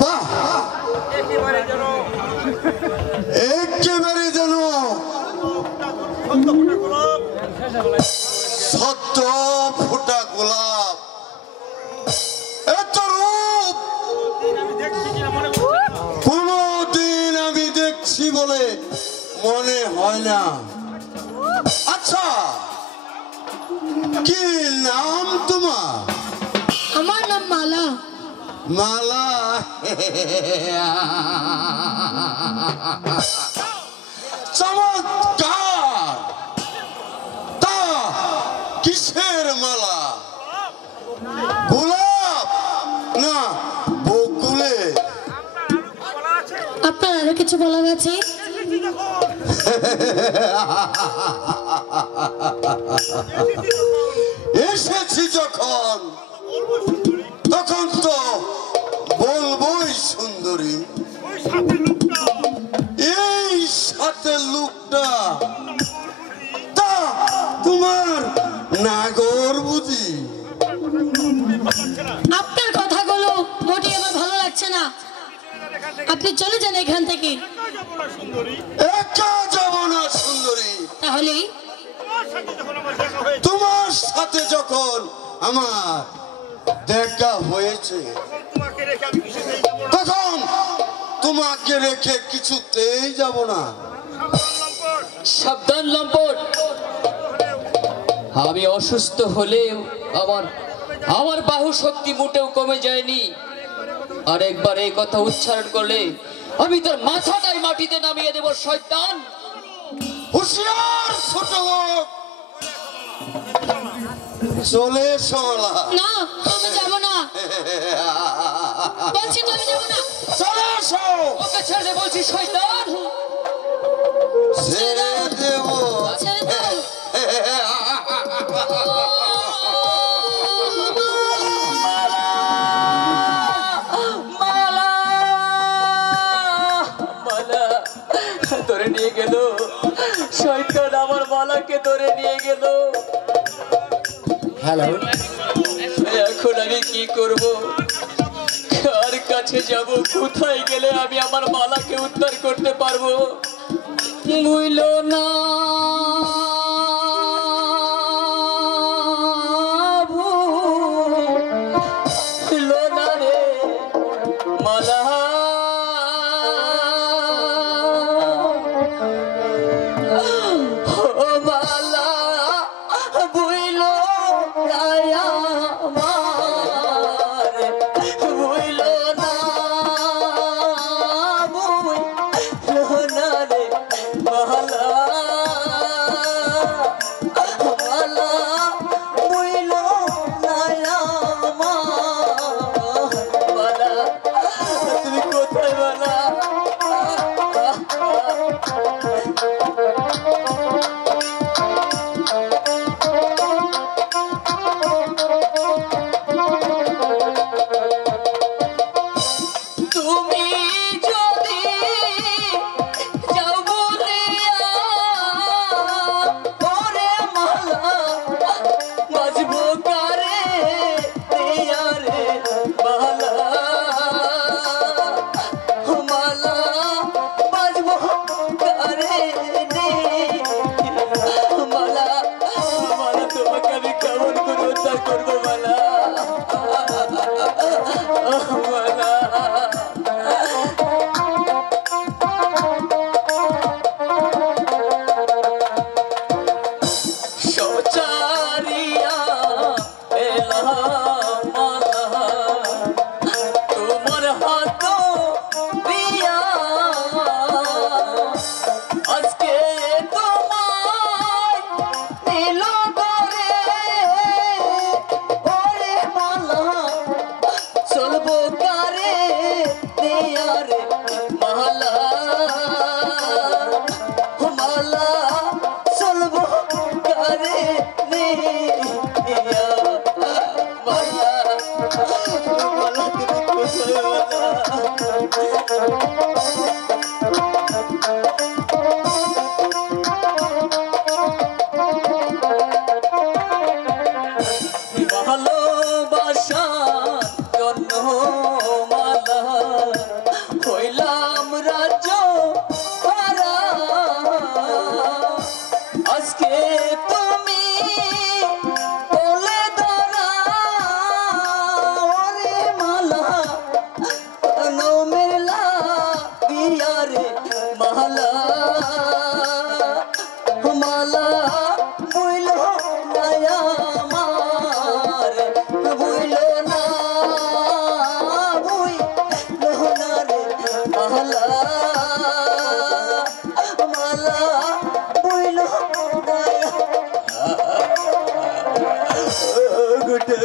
বাহ, একেবারে যেন সদ্য ফোটা গোলাপ। এত রূপ কোনদিন আমি দেখছি বলে মনে হয় না। আচ্ছা, কি নাম তোমার? আমার নাম মালা। মালা? চমৎকার। তা কিসের মালা? গোলাপ না বকুলে? আপনার আরো কিছু বলার আছে? এসেছি যখন তখন তো বলবোই সুন্দরী। এই সাথে লোকটা তা তোমার নাগর বুঝি? আপনার কথাগুলো মোটেই আমার ভালো লাগছে না। আপনি চলে যান এখান থেকে। একা যাব না সুন্দরী। তাহলে তোমার সাথে যখন আমার দেখা হয়েছে তখন তোমাকে রেখে কিছুতেই যাব না। সাবধান লম্পট, আমি অসুস্থ হলেও আমার আমার বাহু শক্তি মোটেও কমে যায়নি। আর একবার এই কথা উচ্চারণ করলে আমি তোর মাথাটাই মাটিতে নামিয়ে দেব শয়তান। হুঁশিয়ার ছোট লোক, চলে এসো। না, আমি যাব না। বলছি তো আমি যাব না। চলে এসো। ওকে ছেড়ে দে বলছি শয়তান। ছেড়ে দেব? ছেড়ে দাও। মালা মালা ধরে নিয়ে গেল শয়তান, আমার মালাকে ধরে নিয়ে গেল। হ্যালো, এখন আমি কি করব? কার কাছে যাব? কোথায় গেলে আমি আমার মালাকে উদ্ধার করতে পারবো? ভুইল না ভুইল না রে মালা, ও মালা ভুইল না আমার, ভুইল না ভুইল না রে মালা, মালা ভুইল না আমার, মালা তুমি কোথায় মালা? তুমি যদি যাও বলিয়া ওরে মালা, বাজবো কারে দিয়া রে মালা, মালা বাজবো কারে মালা মালা বইল না আমার বইল না রে মালা মালা বইল না গোটা